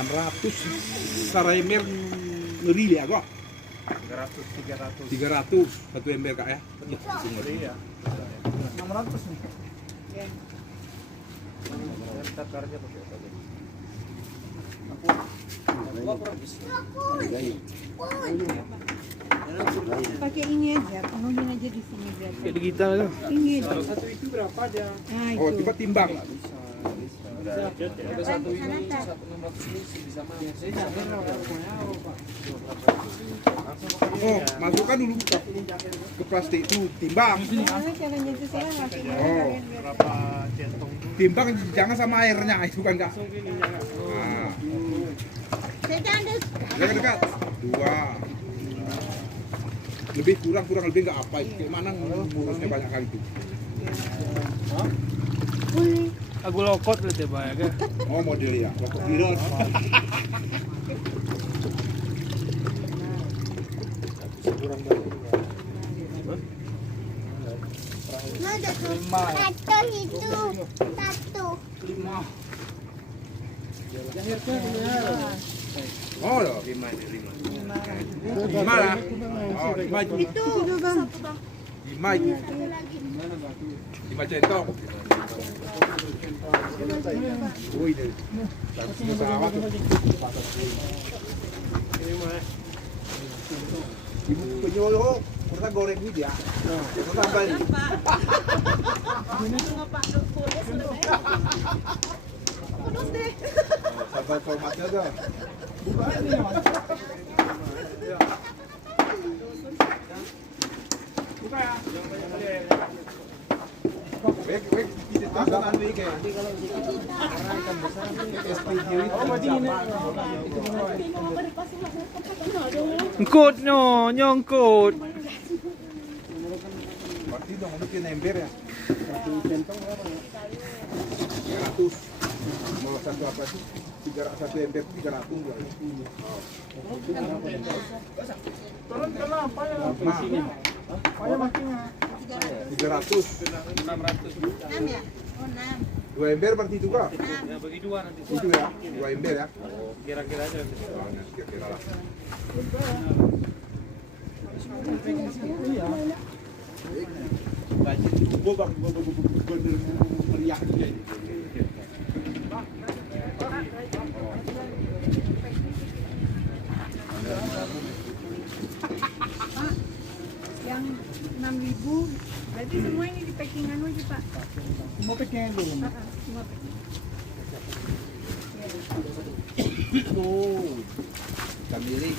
600 Saraimer ngeri ya kok. 300 satu ember kak ya. Iya. 600 nih. Takarnya pakai apa lagi? Pakai ini aja, penuhin aja di sini biar. Kayak digital tuh. Ini. Kalau satu itu berapa aja? Nah, Oh, itu. tiba timbang. Ada satu ini, satu 600 ini bisa Oh, masukkan dulu ke plastik itu timbang. Gimana caranya itu saya masih Oh, berapa centong? timbang jangan sama airnya itu kan kak. Nah, Saya jangan dekat-dekat. 2. Lebih kurang lebih nggak apa itu. Kayak mana ngurusnya banyak kali itu. Aku lokot berarti banyak ya. Oh, model ya. Waktu viral. Satu itu, satu. 5. Oh, loh. 5 lah. Oh, 5 itu. itu bang. 5 itu. 5 centong. Oh, ini. Pesawat tuh. Ibu penyuluh, kita goreng ini ya. Kita balik. Sambal tomatnya tuh. Bukan ini mas. Buka ya. Wek, kita tambah nanti kayak. SPG itu. Ngkut nyongkut. Berarti dong bikin ember ya. 300. Mau satu apa sih? 300 ember 300 gua. Turun ke apa ya? Apa ya makinnya? 300. 600. 6 ya? Oh 6. 2 ember berarti itu kak? Ya bagi dua nanti. Itu ya, 2 ember ya. Oh, kira-kira aja. Kira-kira lah. Budget gua bang, gua bener meriah juga ini. Yang 6.000. Berarti semua ini di packing anu aja Pak. Semua packing dulu. Semua packing. Tuh. Sendiri.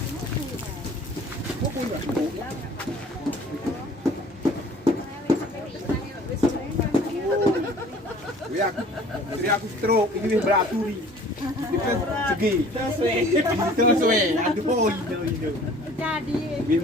Ya, jadi aku stroke, ini beraturi. Itu segi. Itu suwe. Aduh, ini. Jadi Bim